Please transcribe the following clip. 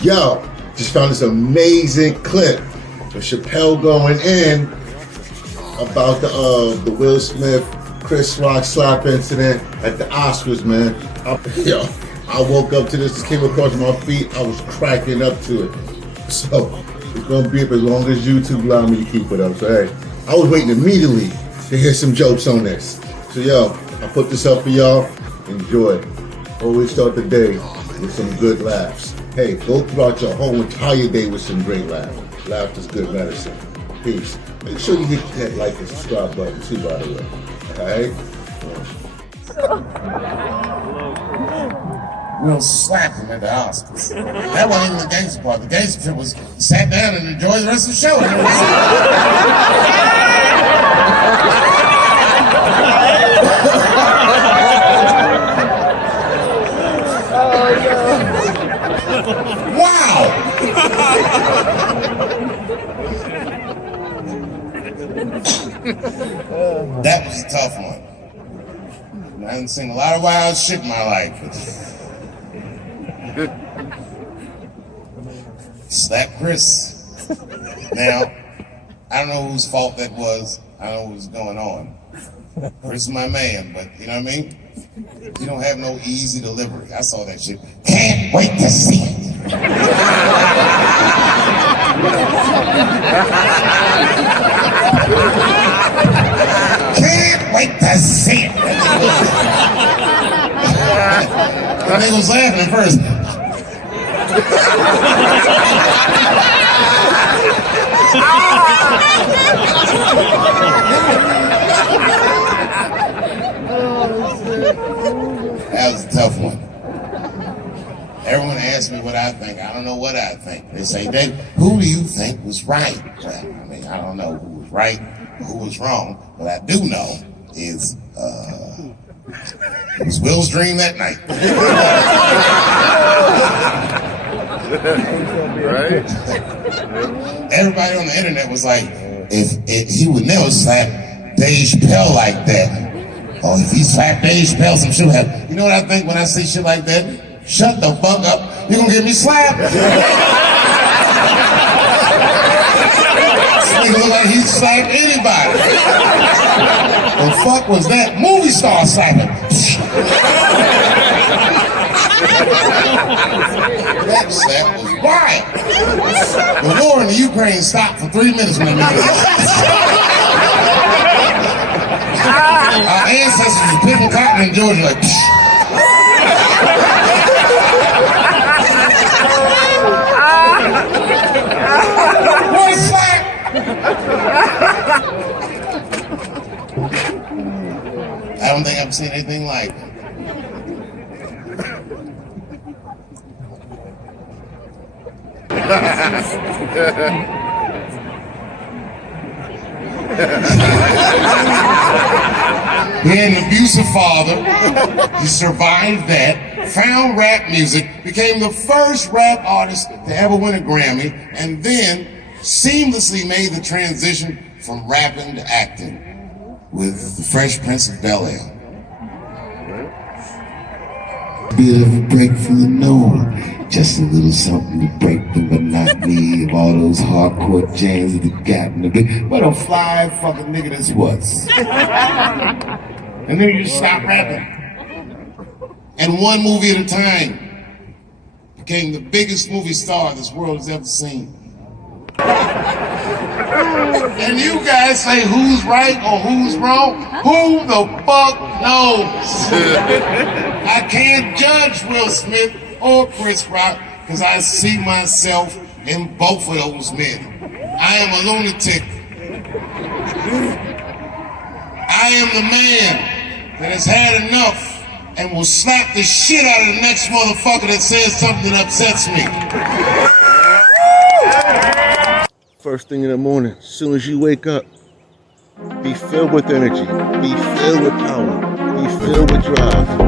Yo, just found this amazing clip of Chappelle going in about the Will Smith, Chris Rock slap incident at the Oscars, man. I woke up to this came across my feed. I was cracking up to it. So it's gonna be up as long as YouTube allow me to keep it up. So hey, I was waiting immediately to hear some jokes on this. So yo, I put this up for y'all. Enjoy. Always start the day with some good laughs. Hey, go throughout your whole entire day with some great laughs. Laughter's good medicine. Peace. Make sure you hit that like and subscribe button too, by the way. Alright? We'll slap him at the Oscars. That wasn't even the gangster part. The gangster shit was sat down and enjoyed the rest of the show. Wow! That was a tough one. I haven't seen a lot of wild shit in my life. Slap Chris. Now, I don't know whose fault that was. I don't know what was going on. Chris is my man, but you know what I mean? You don't have no easy delivery. I saw that shit. Can't wait to see it. Can't wait to see it. The nigga was laughing at first. That was a tough one. Everyone asks me what I think. I don't know what I think. They say, Dave, who do you think was right? Well, I mean, I don't know who was right or who was wrong. What I do know is it was Will's dream that night. Right? Everybody on the internet was like, if he would never slap Dave Chappelle like that. Or if he slapped Dave Chappelle, some shit would happen. You know what I think when I see shit like that? Shut the fuck up. You're gonna get me slapped. This nigga look like he slapped anybody. The fuck was that? Movie star slapping. That slap was wild. The war in the Ukraine stopped for 3 minutes when the our ancestors were picking cotton in Georgia like what a slap! I don't think I've seen anything like it. He had an abusive father. He survived that, found rap music, became the first rap artist to ever win a Grammy, and then seamlessly made the transition from rapping to acting with The Fresh Prince of Bel-Air. Bit of a break from the norm, just a little something to break the monotony of all those hardcore jams that you got in the big. What a fly fucking nigga this was. And then you just stop rapping. And one movie at a time became the biggest movie star this world has ever seen. And you guys say who's right or who's wrong? Who the fuck knows? I can't judge Will Smith or Chris Rock because I see myself in both of those men. I am a lunatic. I am the man that has had enough and will slap the shit out of the next motherfucker that says something that upsets me. First thing in the morning, as soon as you wake up, be filled with energy, be filled with power, be filled with drive.